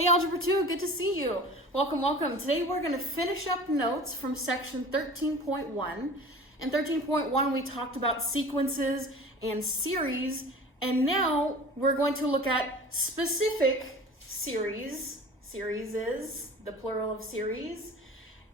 Hey Algebra 2, good to see you. Welcome, welcome. Today we're going to finish up notes from section 13.1. In 13.1 we talked about sequences and series, and now we're going to look at specific series. Series is the plural of series.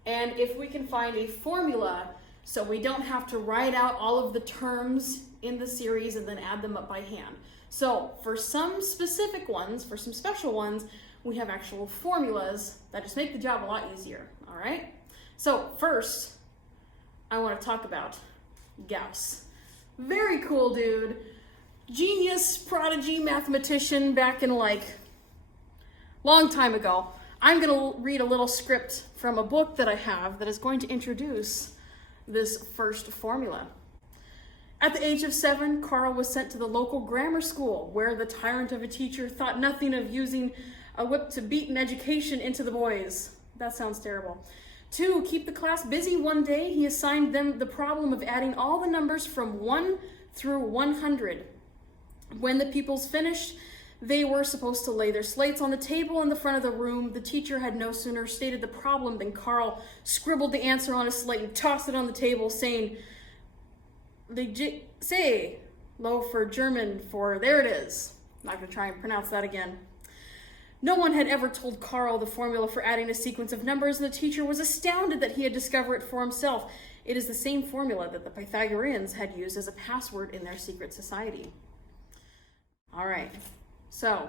And if we can find a formula so we don't have to write out all of the terms in the series and then add them up by hand. So for some specific ones, for some special ones, we have actual formulas that just make the job a lot easier, all right? So first, I want to talk about Gauss. Very cool dude, genius, prodigy, mathematician back in long time ago. I'm going to read a little script from a book that I have that is going to introduce this first formula. At the age of 7, Carl was sent to the local grammar school, where the tyrant of a teacher thought nothing of using a whip to beat an education into the boys. That sounds terrible. To keep the class busy one day, he assigned them the problem of adding all the numbers from 1 through 100. When the pupils finished, they were supposed to lay their slates on the table in the front of the room. The teacher had no sooner stated the problem than Carl scribbled the answer on a slate and tossed it on the table, saying, say, low for German for there it is. I'm not going to try and pronounce that again. No one had ever told Carl the formula for adding a sequence of numbers, and the teacher was astounded that he had discovered it for himself. It is the same formula that the Pythagoreans had used as a password in their secret society. All right, so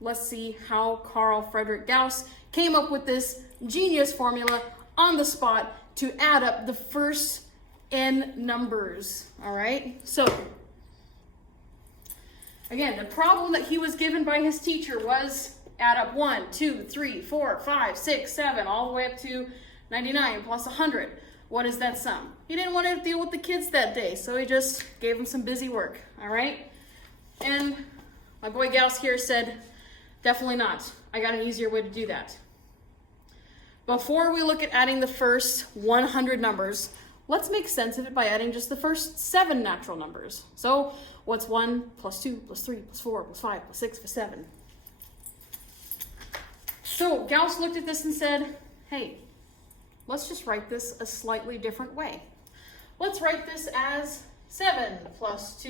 let's see how Carl Friedrich Gauss came up with this genius formula on the spot to add up the first n numbers, all right? So, again, the problem that he was given by his teacher was add up 1, 2, 3, 4, 5, 6, 7, all the way up to 99 plus 100. What is that sum? He didn't want to deal with the kids that day, so he just gave them some busy work, all right? And my boy Gauss here said, definitely not. I got an easier way to do that. Before we look at adding the first 100 numbers, let's make sense of it by adding just the first 7 natural numbers. So what's 1 plus 2 plus 3 plus 4 plus 5 plus 6 plus 7? So Gauss looked at this and said, hey, let's just write this a slightly different way. Let's write this as 7 plus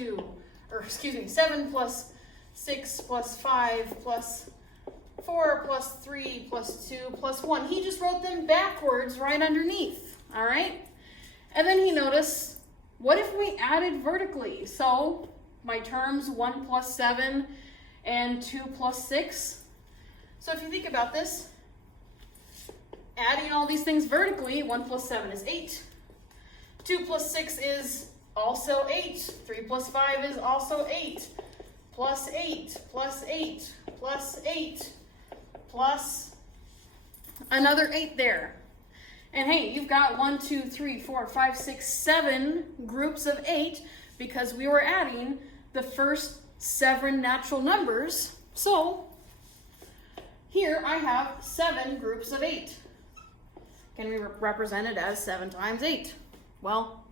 6 plus 5 plus 4 plus 3 plus 2 plus 1. He just wrote them backwards right underneath, all right? And then he noticed, what if we added vertically? So my terms 1 plus 7 and 2 plus 6. So if you think about this, adding all these things vertically, 1 plus 7 is 8. 2 plus 6 is also 8. 3 plus 5 is also 8. Plus 8, plus 8, plus 8, plus another 8 there. And hey, you've got 1, 2, 3, 4, 5, 6, 7 groups of 8 because we were adding the first 7 natural numbers. So here I have 7 groups of 8. Can we represent it as 7 times 8? Well,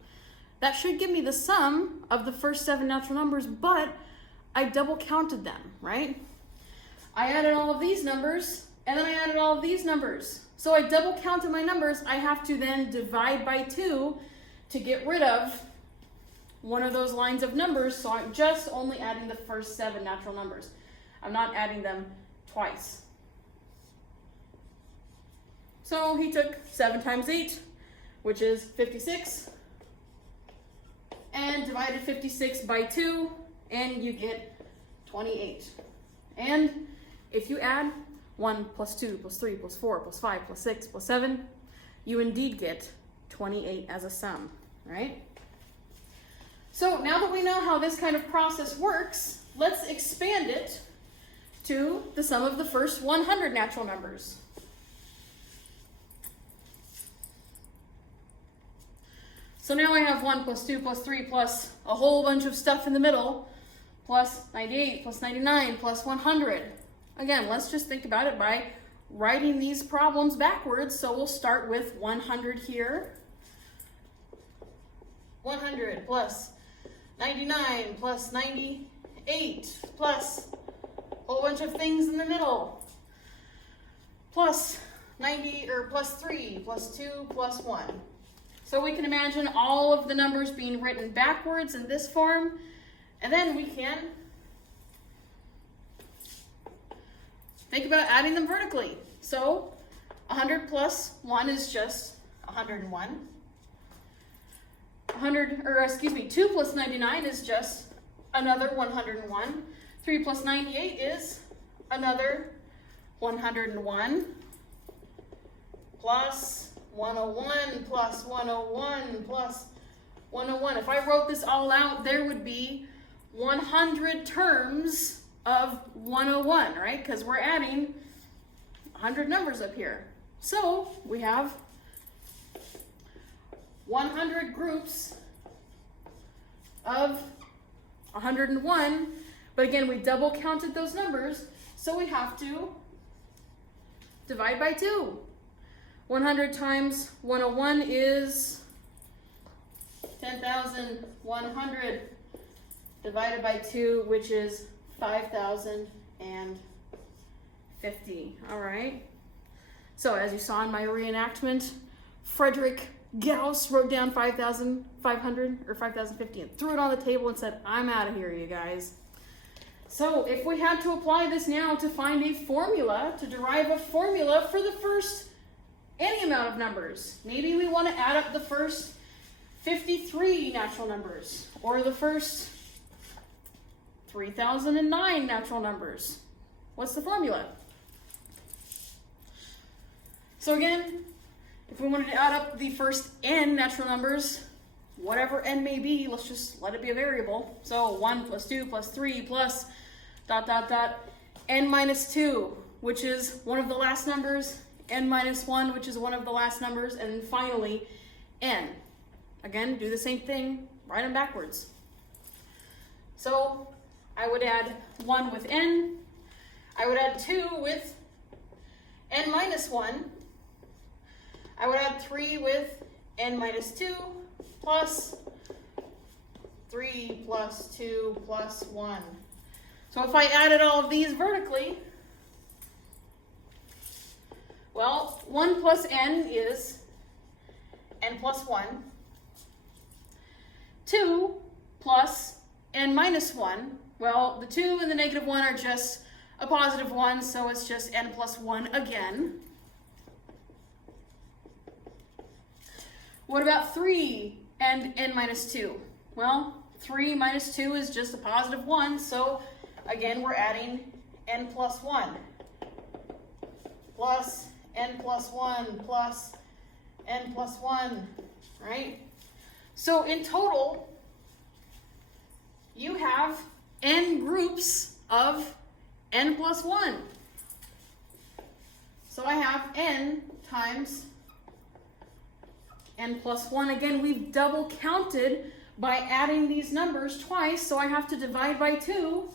that should give me the sum of the first 7 natural numbers, but I double counted them, right? I added all of these numbers, and then I added all of these numbers. So I double counted my numbers. I have to then divide by 2 to get rid of one of those lines of numbers, so I'm just only adding the first 7 natural numbers. I'm not adding them twice. So he took 7 times 8, which is 56, and divided 56 by 2, and you get 28. And if you add 1 plus 2 plus 3 plus 4 plus 5 plus 6 plus 7, you indeed get 28 as a sum, right? So now that we know how this kind of process works, let's expand it to the sum of the first 100 natural numbers. So now I have 1 plus 2 plus 3 plus a whole bunch of stuff in the middle, plus 98 plus 99 plus 100. Again, let's just think about it by writing these problems backwards. So we'll start with 100 here. 100 plus 99 plus 98 plus a whole bunch of things in the middle. plus 90, or plus 3, plus 2, plus 1. So we can imagine all of the numbers being written backwards in this form, and then we can think about adding them vertically. So 100 plus 1 is just 101. 2 plus 99 is just another 101. 3 plus 98 is another 101. Plus 101 plus 101 plus 101. If I wrote this all out, there would be 100 terms of 101, right? Because we're adding 100 numbers up here. So we have 100 groups of 101, but again, we double counted those numbers, so we have to divide by 2. 100 times 101 is 10,100 divided by 2, which is 5,050. All right. So as you saw in my reenactment, Frederick Gauss wrote down 5,500 or 5,050 and threw it on the table and said, "I'm out of here, you guys." So if we had to apply this now to find a formula, to derive a formula for the first any amount of numbers, maybe we want to add up the first 53 natural numbers or the first 3,009 natural numbers. What's the formula? So again, if we wanted to add up the first n natural numbers, whatever n may be, let's just let it be a variable. So 1 plus 2 plus 3 plus ... n minus 2, which is one of the last numbers, n minus 1, which is one of the last numbers, and then finally n. Again, do the same thing, write them backwards. So I would add 1 with n, I would add 2 with n minus 1, I would add 3 with n minus 2, plus 3 plus 2 plus 1. So if I added all of these vertically, well, 1 plus n is n plus 1. 2 plus n minus 1, well, the 2 and the negative 1 are just a positive 1, so it's just n plus 1 again. What about 3 and n minus 2? Well, 3 minus 2 is just a positive 1, so again, we're adding n plus 1. Plus n plus 1 plus n plus 1, right? So in total, you have n groups of n plus 1. So I have n times n plus 1. Again, we've double counted by adding these numbers twice, so I have to divide by 2.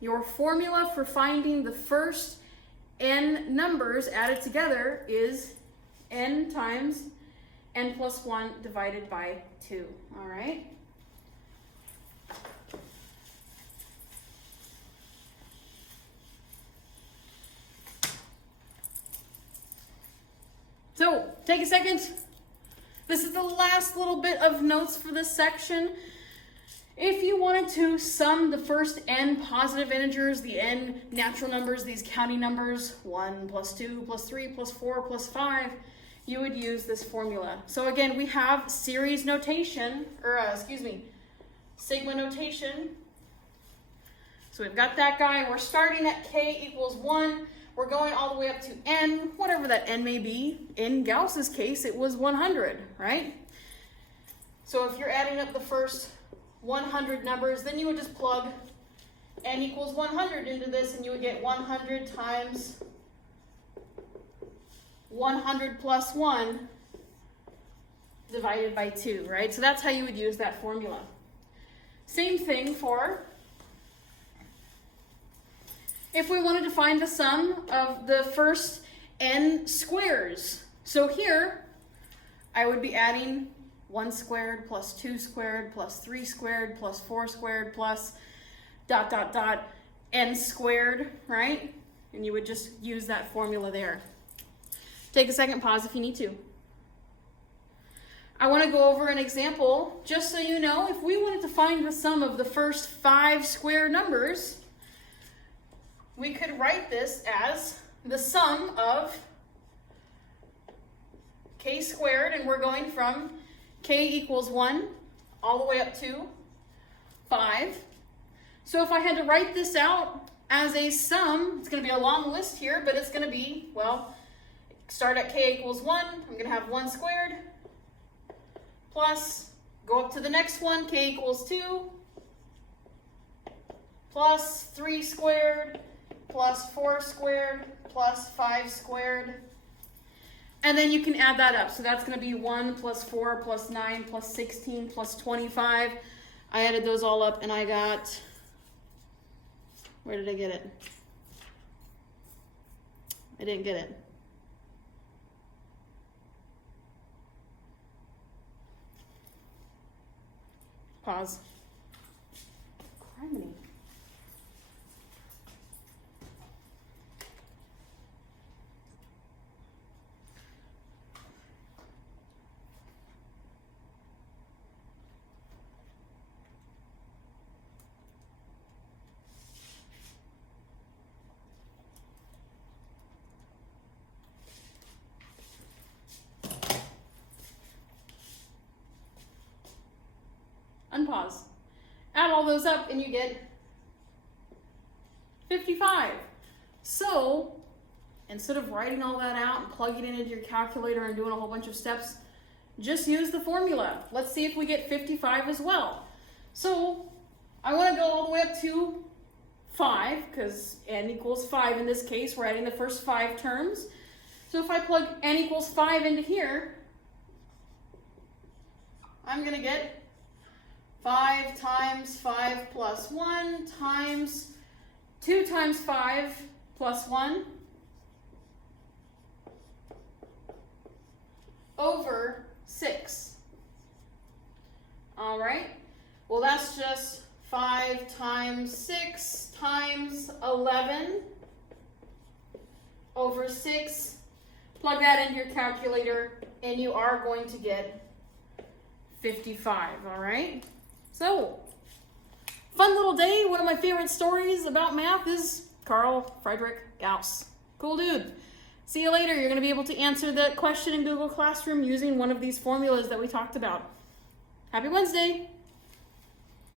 Your formula for finding the first n numbers added together is n times n plus 1 divided by 2. All right? So, take a second. This is the last little bit of notes for this section. If you wanted to sum the first n positive integers, the n natural numbers, these counting numbers, 1 plus 2 plus 3 plus 4 plus 5, you would use this formula. So again, we have series notation, sigma notation. So we've got that guy. We're starting at k equals 1. We're going all the way up to n, whatever that n may be. In Gauss's case, it was 100, right? So if you're adding up the first 100 numbers, then you would just plug n equals 100 into this, and you would get 100 times 100 plus 1 divided by 2, right? So that's how you would use that formula. Same thing for if we wanted to find the sum of the first n squares. So here, I would be adding 1 squared plus 2 squared plus 3 squared plus 4 squared plus ... n squared, right? And you would just use that formula there. Take a second, pause if you need to. I want to go over an example just so you know, if we wanted to find the sum of the first 5 square numbers, we could write this as the sum of k squared, and we're going from k equals 1 all the way up to 5. So if I had to write this out as a sum, it's going to be a long list here, but it's going to be, well, start at k equals 1, I'm going to have 1 squared, plus, go up to the next one, k equals 2, plus 3 squared, plus 4 squared, plus 5 squared. And then you can add that up. So that's going to be 1 plus 4 plus 9 plus 16 plus 25. I added those all up and I got, where did I get it? I didn't get it. Pause. Harmony. Unpause. Add all those up and you get 55. So instead of writing all that out and plugging it into your calculator and doing a whole bunch of steps, just use the formula. Let's see if we get 55 as well. So I want to go all the way up to 5 because n equals 5 in this case. We're adding the first 5 terms. So if I plug n equals 5 into here, I'm going to get 5 times 5 plus 1 times 2 times 5 plus 1 over 6. All right, well that's just 5 times 6 times 11 over 6. Plug that into your calculator and you are going to get 55, all right? So, fun little day. One of my favorite stories about math is Carl Friedrich Gauss. Cool dude. See you later. You're going to be able to answer that question in Google Classroom using one of these formulas that we talked about. Happy Wednesday.